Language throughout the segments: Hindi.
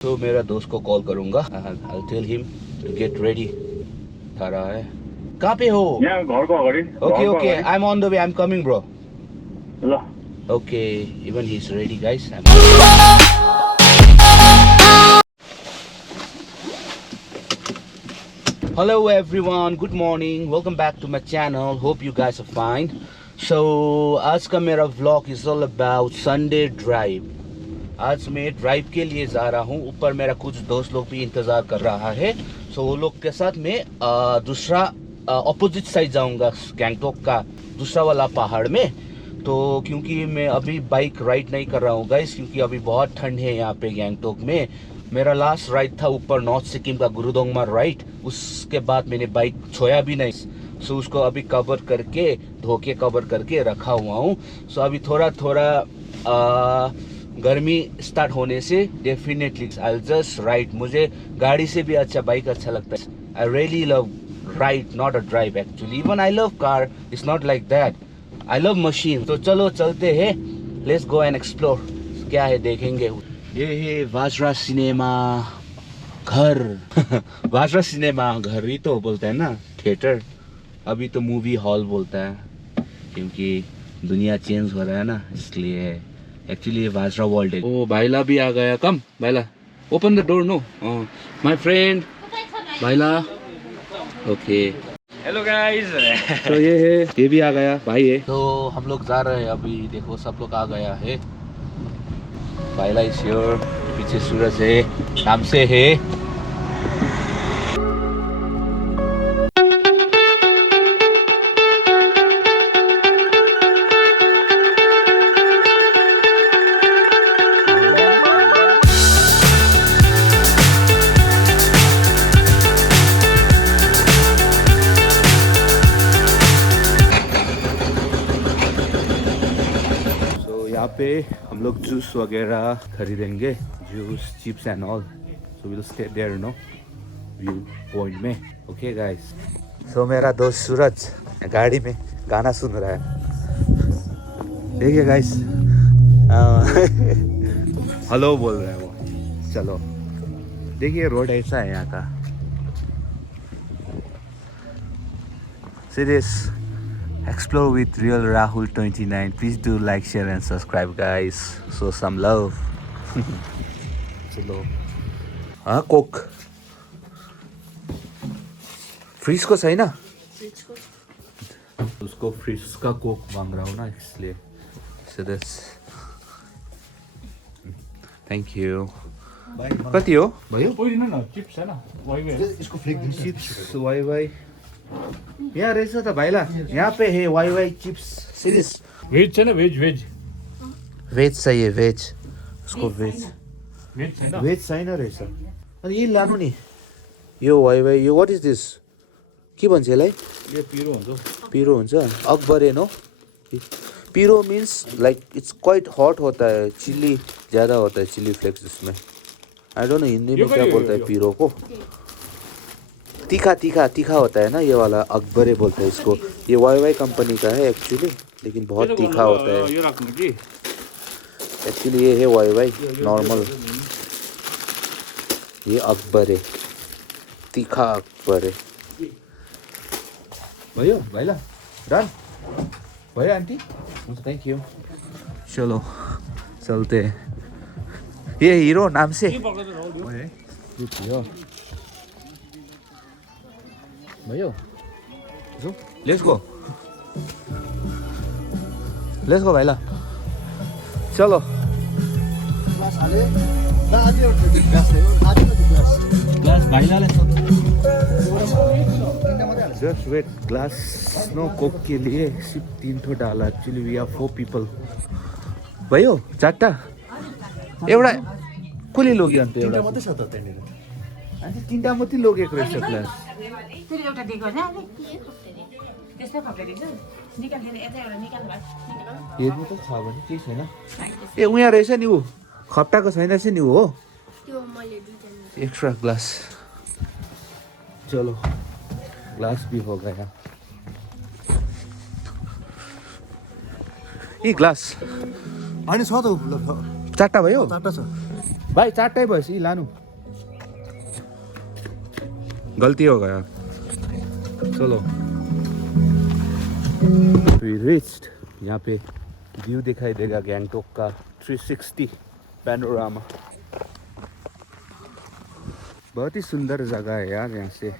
तो मेरा दोस्त को कॉल करूंगा। I'll tell him to get ready. आ रहा है। कहाँ पे हो? यहाँ घरको अगाडि। Okay, I'm on the way. I'm coming, bro. ल Okay, even he's ready, guys. Hello everyone, good morning. Welcome back to my channel. Hope you guys are fine. So आज का मेरा vlog is all about Sunday drive. आज मैं ड्राइव के लिए जा रहा हूँ। ऊपर मेरा कुछ दोस्त लोग भी इंतज़ार कर रहा है। सो वो लोग के साथ मैं दूसरा अपोजिट साइड जाऊँगा, गैंगटोक का दूसरा वाला पहाड़ में। तो क्योंकि मैं अभी बाइक राइड नहीं कर रहा हूँ गाइस, क्योंकि अभी बहुत ठंड है यहाँ पे गैंगटोक में। मेरा लास्ट राइड था ऊपर नॉर्थ सिक्किम का गुरुदोंगमा राइड, उसके बाद मैंने बाइक छोया भी नहीं। सो उसको अभी कवर करके धो के कवर करके रखा हुआ हूँ। सो अभी थोड़ा थोड़ा गर्मी स्टार्ट होने से definitely I will just ride. मुझे गाड़ी से भी अच्छा बाइक अच्छा लगता है। I really love ride, not a drive actually. Even I love car, it's not like that. I love machine. तो चलो चलते हैं, लेट्स गो एंड एक्सप्लोर। क्या है देखेंगे। ये है वाजरा सिनेमा घर। वाजरा सिनेमा घर ही तो बोलते हैं ना, थिएटर। अभी तो मूवी हॉल बोलता है, क्योंकि दुनिया चेंज हो रहा है ना, इसलिए एक्चुअली वाजरा वर्ल्ड है। ओ भाईला भी आ गया। कम भाईला, open the door. No my friend भाईला। Okay hello guys. तो ये भी आ गया, भाई है। तो हम लोग जा रहे हैं अभी। देखो सब लोग आ गया है। भाईला इज हियर, पीछे सूरज है, नाम से है। यहाँ पे हम लोग जूस वगैरह खरीदेंगे, juice chips and all. So will stay there no view point में। Okay guys. सो मेरा दोस्त सूरज गाड़ी में गाना सुन रहा है, देखिए गाइस। हेलो बोल रहा है वो। चलो देखिए, रोड ऐसा है यहाँ का। Serious Explore with real Rahul 29. Please do like, share and subscribe guys. Show some love. चलो। हाँ कोक फ्रीज को सही ना, उसको फ्रीज का कोक मांग रहा हूँ ना, इसलिए। So this. Thank you. कति हो भयो? न चिप्स है ना, वाई इसको फेंक दीजिए। चिप्स वाई वाई यहाँ रहेछ त भाइला। यहाँ पे है Wai Wai chips. Serious veg छैन? वेज वेज वेज चाहिए, वेज। उसको वेज छैन, वेज छैन रहेछ। अनि यही लानु नि, यो वाई वाई। यो वाट इज दिस? के भन्छ यसलाई? यो पिरो हुन्छ। पिरो हुन्छ। अकबरे नो, पिरो means like it's quite hot होता है, चिली ज़्यादा होता है, चिली फ्लेक्स इसमें। आई डोंट नो हिंदी में क्या बोलता है पिरो को। तीखा तीखा तीखा होता है ना ये वाला, अकबरे बोलते हैं इसको। ये वाई वाई कंपनी का है एक्चुअली, लेकिन बहुत तीखा होता है। यो राख्नु कि एक्चुअली ये है वाई वाई नॉर्मल, ये अकबरे तीखा अकबरे। भयो भाइला डन भयो आंटी, थैंक यू। चलो चलते। ये हीरो नाम से भयो। लेट्स गो भाइला, चलो। ग्लास भाइलाले just wait. Glass no Coke के लिए सिर्फ 3 ठो डाला। Actually we are 4 people. भयो 4टा एउटा कसले लग्यो अन्त? एउटा मात्रै छ त त्यहाँनिर। अनि 3टा मात्रै लगेको रहेछ ग्लास। फेरि एउटा दिएको हैन, त्यसमै खप्टाइदिन्छु। निकाल्दैन, यता एउटा निकाल्नु भयो। हेर्नु त छ भने केही छैन। ए उहाँ रहेछ नि, ऊ खप्टाको छैन रहेछ नि, ऊ हो त्यो मैले दुईटा एक्स्ट्रा ग्लास। चलो ग्लास भी हो गया। ये ग्लास होइन छ त चारटा भयो चारटा छ भाई चारटै भएपछि लानु गलती हो गया चलो we reached यहाँ पे व्यू दिखाई देगा गैंगटोक का 360 पैनोरामा बहुत ही सुंदर जगह है यार यहाँ से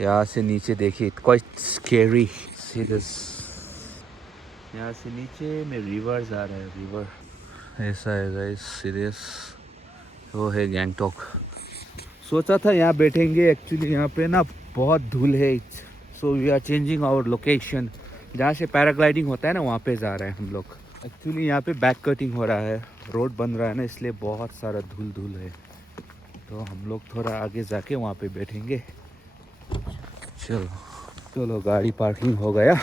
यहाँ से नीचे देखिए quite scary सीरियस यहाँ से नीचे में रिवर्स आ रहा है रिवर ऐसा है गाइस सीरियस वो है गैंगटोक सोचा था यहाँ बैठेंगे एक्चुअली यहाँ पे ना बहुत धूल है so we are changing our location जहाँ से पैराग्लाइडिंग होता है ना वहाँ पे जा रहे हैं हम लोग एक्चुअली यहाँ पे बैक कटिंग हो रहा है रोड बन रहा है ना इसलिए बहुत सारा धूल है तो हम लोग थोड़ा आगे जाके वहाँ पे बैठेंगे चलो गाड़ी पार्किंग हो गया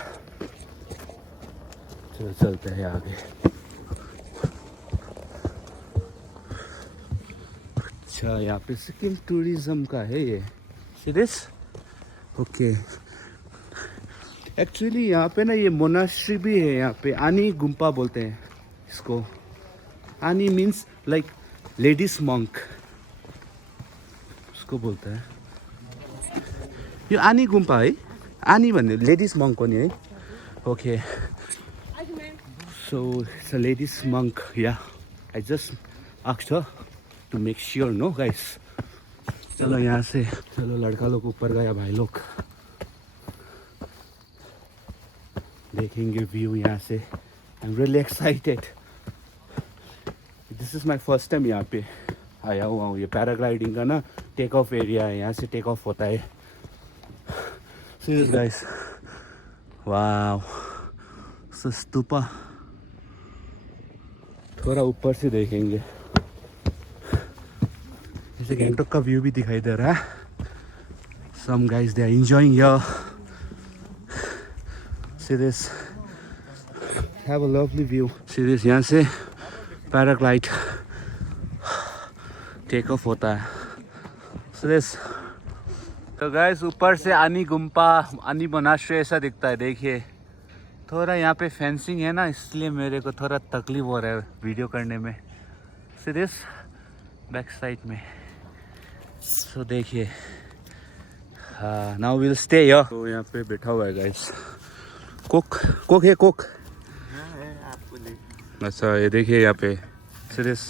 चलो चलते हैं आगे अच्छा यहाँ पे सिक्किम टूरिज्म का है ये सीरियस ओके एक्चुअली यहाँ पे ना ये मोनास्ट्री भी है यहाँ पे आनी गुम्पा बोलते हैं इसको आनी मीन्स लाइक लेडीज मंक उसको बोलता है यो आनी गुम्पा है आनी भन्ने लेडीज मङ्क हो नि है okay so it's a ladies मङ्क या I just asked her to make sure no guys चलो यहाँ से चलो लड़का लोग ऊपर गया भाई लोग देखेंगे व्यू यहाँ से I am really excited this is my first time यहाँ पे आया हुआ हूँ ये पैराग्लाइडिंग का ना टेक ऑफ एरिया है यहाँ से टेक ऑफ होता है सीरियस गाइस वाव स्तूपा थोड़ा ऊपर से देखेंगे जैसे गैंगटॉक का व्यू भी दिखाई दे रहा है some guys they are enjoying here serious have a lovely view serious यहाँ से पैराग्लाइड टेक ऑफ होता है सीरियस तो गाइस ऊपर से आनी गुम्पा आनी मोनास्ट्री ऐसा दिखता है देखिए थोड़ा यहाँ पे फेंसिंग है ना इसलिए मेरे को थोड़ा तकलीफ हो रहा है वीडियो करने में सीरियस बैक साइड में सो देखिए हाँ नाउ विल स्टे हियर तो यहाँ पे बैठा हुआ है गाइस कोक है कोक अच्छा ये देखिए यहाँ पे सीरियस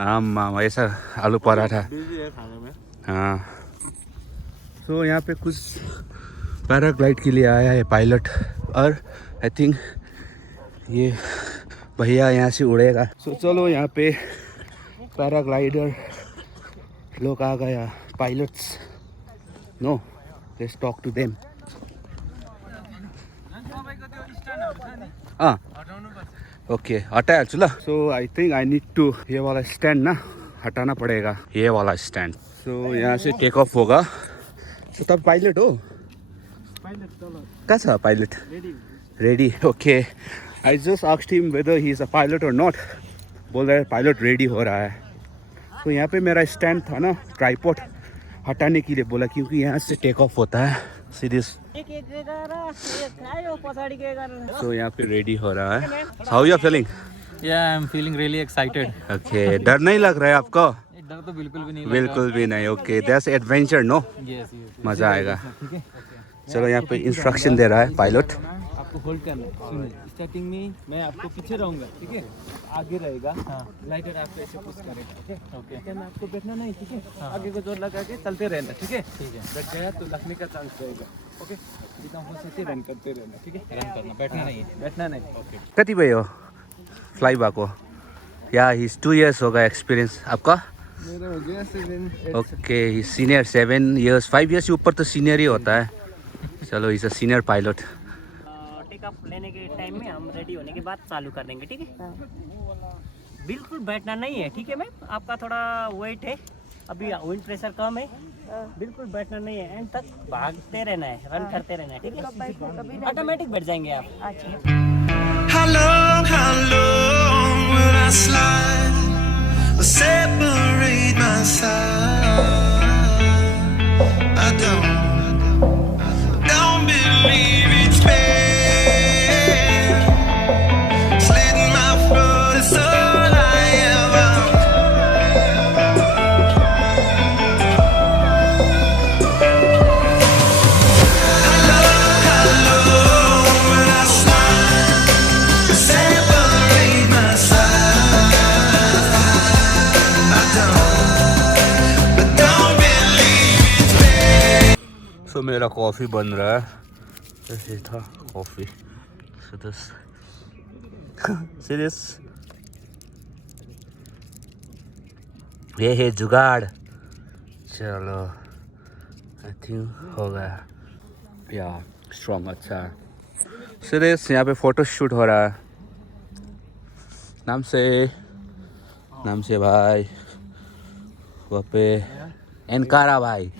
आम ऐसा आलू पराठा हाँ तो यहाँ पे कुछ पैराग्लाइड के लिए आया है पायलट और आई थिंक ये भैया यहाँ से उड़ेगा सो चलो यहाँ पे पैराग्लाइडर लोग आ गया pilots no let's talk to them हाँ ओके हटाइहाल्छु ल so I think I need to ये वाला स्टैंड ना हटाना पड़ेगा ये वाला स्टैंड सो यहाँ से टेक ऑफ होगा तो तब पायलट हो कहाँ छ pilot ready okay I just asked him weather he is a pilot और नॉट बोल रहा है पायलट रेडी हो रहा है तो यहाँ पे मेरा स्टैंड था ना ट्राइपॉड हटाने के लिए बोला क्योंकि यहाँ से टेक ऑफ होता है सीरियस तो यहाँ पे रेडी हो रहा है हाउ यू आर फीलिंग या I am feeling really excited okay डर नहीं लग रहा है आपको डर तो बिल्कुल भी नहीं बिल्कुल भी नहीं ओके दैट्स एडवेंचर नो मज़ा आएगा ठीक है चलो यहाँ पे इंस्ट्रक्शन दे रहा है पायलट आपको होल्ड करना है सुनिए स्टार्टिंग में मैं आपको पीछे रहूंगा ठीक है आगे रहेगा लाइटर आपको ऐसे पुश करेगा ठीक है ओके मैं आपको बैठना नहीं ठीक है आगे को जोर लगा के चलते रहना ठीक है बैठ गया तो लगने का चांस रहेगा ओके जितना हो सके रन करते रहना ठीक है रन करना बैठना नहीं ओके कति भयो फ्लाई भएको या हिज 2 years होगा एक्सपीरियंस आपका मेरा हो गया 7 ओके सीनियर 7 years 5 years से ऊपर तो सीनियर ही होता है चलो is a senior pilot take off लेने के टाइम में हम रेडी होने के बाद चालू कर देंगे ठीक है बिल्कुल बैठना नहीं है ठीक है मैम आपका थोड़ा वेट है अभी विंड प्रेशर कम है बिल्कुल बैठना नहीं है एंड तक भागते रहना है रन करते रहना है ठीक है ऑटोमेटिक बैठ जाएंगे आप How long will I slide or separate my side? I don't मेरा कॉफ़ी बन रहा है। ये था कॉफ़ी। सीरियस ये है जुगाड़। चलो आई थिंक हो गया या स्ट्रॉन्ग। अच्छा सीरियस यहाँ पे फ़ोटो शूट हो रहा है। नाम से भाई वहाँ पे एनकारा भाई।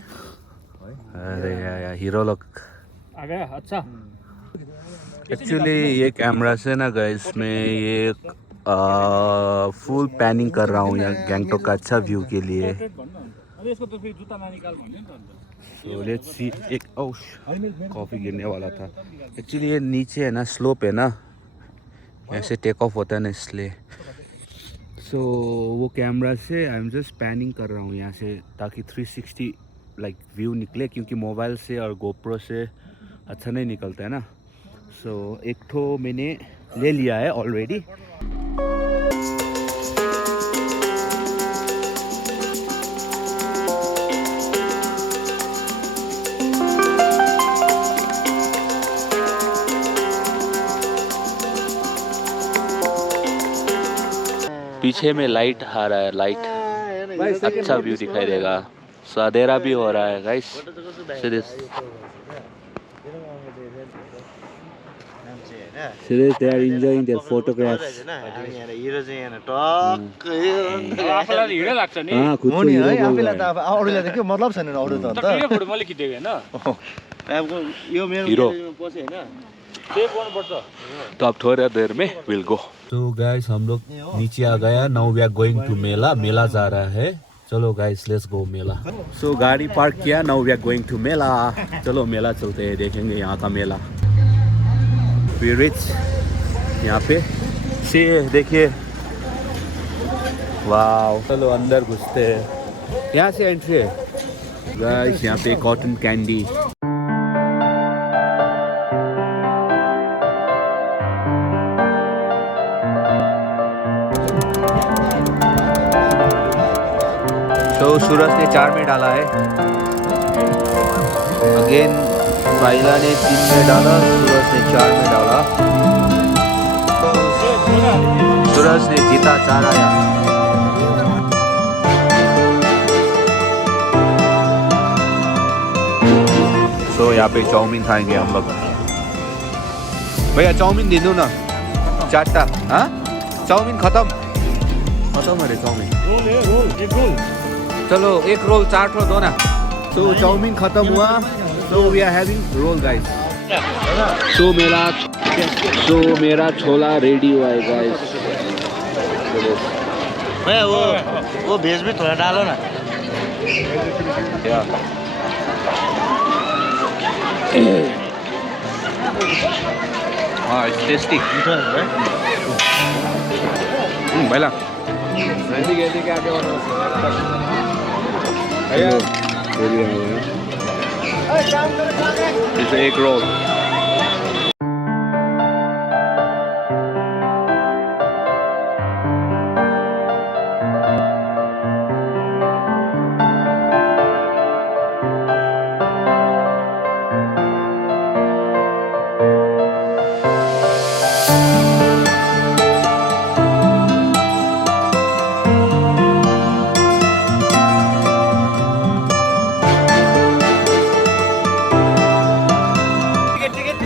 अरे यार हीरो लोग आ गया। अच्छा एक्चुअली ये कैमरा से ना गाइस मैं ये फुल पैनिंग कर रहा हूँ यहाँ गैंगटॉक का अच्छा व्यू के लिए। अरे इसको तो फिर जूता ना निकाल भन्यो नि त। तो लेट्स सी। एक कॉफ़ी गिरने वाला था। एक्चुअली ये नीचे है ना स्लोप है ना, ऐसे टेक ऑफ होता है ना इसलिए। सो वो कैमरा से आई एम जस्ट पैनिंग कर रहा हूँ यहाँ से ताकि 360 लाइक व्यू निकले, क्योंकि मोबाइल से और गोप्रो से अच्छा नहीं निकलता है ना। सो एक ठो मैंने ले लिया है ऑलरेडी। पीछे में लाइट आ रहा है, लाइट अच्छा व्यू दिखाई देगा। सवेरा भी हो रहा है guys. Serious, they are enjoying their photographs. आफूलाई हिँडै लाग्छ नि। खुद को हीरो बोल आफैलाई त रहा अब अरूलाई त के मतलब छैन अरू त त क्लियर फोटो मैले खिचेको हैन। अब यो मेरो हीरो। पछि हैन सेभ गर्नुपर्छ। तो अब थोड़ा देर में विल गो। तो गाइस हम लोग नीचे आ गया। Now we are going to mela. मेला जा रहा है। चलो गाइस लेट्स गो मेला। सो गाड़ी पार्क किया। Now we are going to mela. चलो मेला चलते हैं, देखेंगे यहाँ का मेला। वी रिच यहाँ पे से देखिए, वाव। चलो अंदर घुसते हैं। यहाँ से एंट्री है गाइस। यहाँ पे कॉटन कैंडी। तो सूरज ने 4 में डाला है। अगेन साइला ने 3 में डाला, सूरज ने 4 में डाला। सूरज ने जीता 4 आया। तो यहाँ पे चाउमीन खाएंगे हम लोग। भैया चाउमीन दे दो ना 4टा। हाँ चाउमीन खत्म अरे चाउमीन। रोल है, रोल एक रोल। चलो एक रोल 4 ठो दो ना। तो चाउमीन खत्म हुआ। तो we are having roll guys. तो मेरा छोला रेडी हुआ है गाइस। भैया वो भेज भी थोड़ा डालो ना। या हाँ इट्स टेस्टी। भाईला इट्स एक रोल।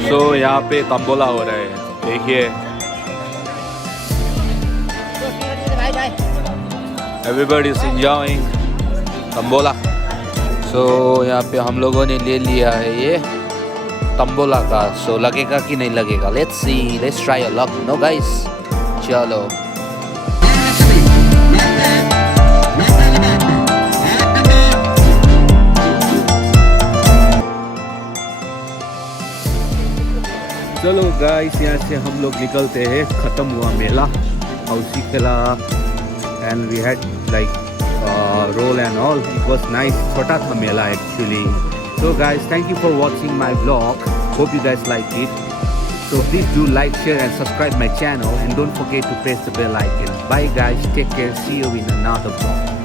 तो यहाँ पे तंबोला हो रहा है, देखिए। Everybody is enjoying tambola. So यहाँ पे हम लोगों ने ले लिया है ये तंबोला का। सो लगेगा कि नहीं लगेगा, let's see, let's try a luck, no guys. चलो चलो गाइस यहाँ से हम लोग निकलते हैं। ख़त्म हुआ मेला हौसी खेला and we had like roll and all. It was nice. छोटा था मेला actually. So guys thank you for watching my vlog. Hope you guys like it. So please do like, share and subscribe my channel, and don't forget to press the bell icon. Bye guys, take care, see you in another vlog.